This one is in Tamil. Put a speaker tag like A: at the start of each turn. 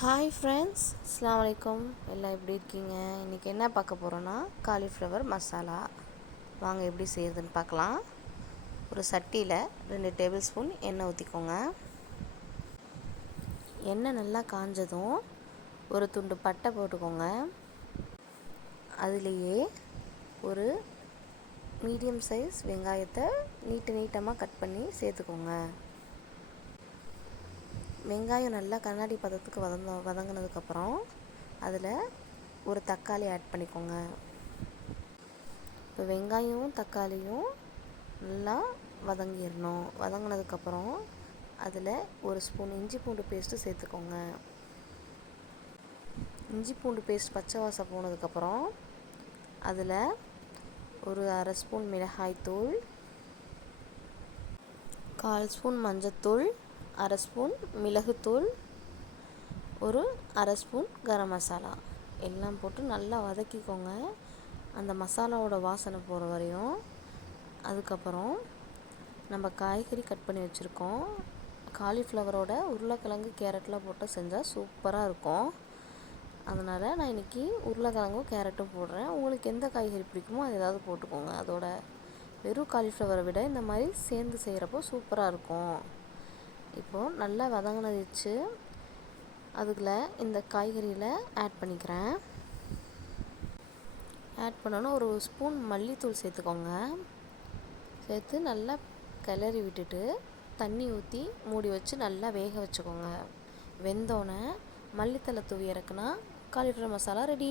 A: ஹாய் ஃப்ரெண்ட்ஸ் அஸ்லாம் வலைக்கம் எல்லாம் எப்படி இருக்கீங்க? இன்றைக்கி என்ன பார்க்க போகிறோன்னா காலிஃப்ளவர் மசாலா வாங்க எப்படி செய்கிறதுன்னு பார்க்கலாம். ஒரு சட்டியில் ரெண்டு டேபிள் ஸ்பூன் எண்ணெய் ஊற்றிக்கோங்க எண்ணெய் நல்லா காஞ்சதும் ஒரு துண்டு பட்டை போட்டுக்கோங்க. அதுலேயே ஒரு மீடியம் சைஸ் வெங்காயத்தை நீட்டு நீட்டமாக கட் பண்ணி சேர்த்துக்கோங்க. வெங்காயம் நல்லா கண்ணாடி பதத்துக்கு வதங்க வதங்கினதுக்கப்புறம் அதில் ஒரு தக்காளி ஆட் பண்ணிக்கோங்க. இப்போ வெங்காயமும் தக்காளியும் நல்லா வதங்கிடணும் வதங்கினதுக்கப்புறம் அதில் ஒரு ஸ்பூன் இஞ்சி பூண்டு பேஸ்ட்டு சேர்த்துக்கோங்க. இஞ்சி பூண்டு பேஸ்ட் பச்சை வாசம் போனதுக்கப்புறம் அதில் ஒரு அரை ஸ்பூன் மிளகாய்த்தூள் கால் ஸ்பூன் மஞ்சத்தூள் அரை ஸ்பூன் மிளகுத்தூள் ஒரு அரை ஸ்பூன் கரம் மசாலா. எல்லாம் போட்டு நல்லா வதக்கிக்கோங்க. அந்த மசாலாவோட வாசனை போகிற வரையும். அதுக்கப்புறம் நம்ம காய்கறி கட் பண்ணி வச்சுருக்கோம். காலிஃப்ளவரோட உருளைக்கிழங்கு கேரட்லாம் போட்டு செஞ்சால் சூப்பராக இருக்கும். அதனால் நான் இன்றைக்கி உருளைக்கிழங்கும் கேரட்டும் போடுறேன். உங்களுக்கு எந்த காய்கறி பிடிக்குமோ அது ஏதாவது போட்டுக்கோங்க. அதோட வெறும் காலிஃப்ளவரை விட இந்த மாதிரி சேர்ந்து செய்கிறப்போ சூப்பராக இருக்கும். இப்போது நல்லா வதங்கினதிச்சு அதுக்குள்ள இந்த காய்கறியில் ஆட் பண்ணிக்கிறேன். ஆட் பண்ணோன்னா ஒரு ஸ்பூன் மல்லித்தூள் சேர்த்துக்கோங்க சேர்த்து நல்லா கிளறி விட்டுட்டு தண்ணி ஊற்றி மூடி வச்சு நல்லா வேக வச்சுக்கோங்க. வெந்தோடனே மல்லித்தலை தூவி இறக்குனா காலிஃப்ளவர் மசாலா ரெடி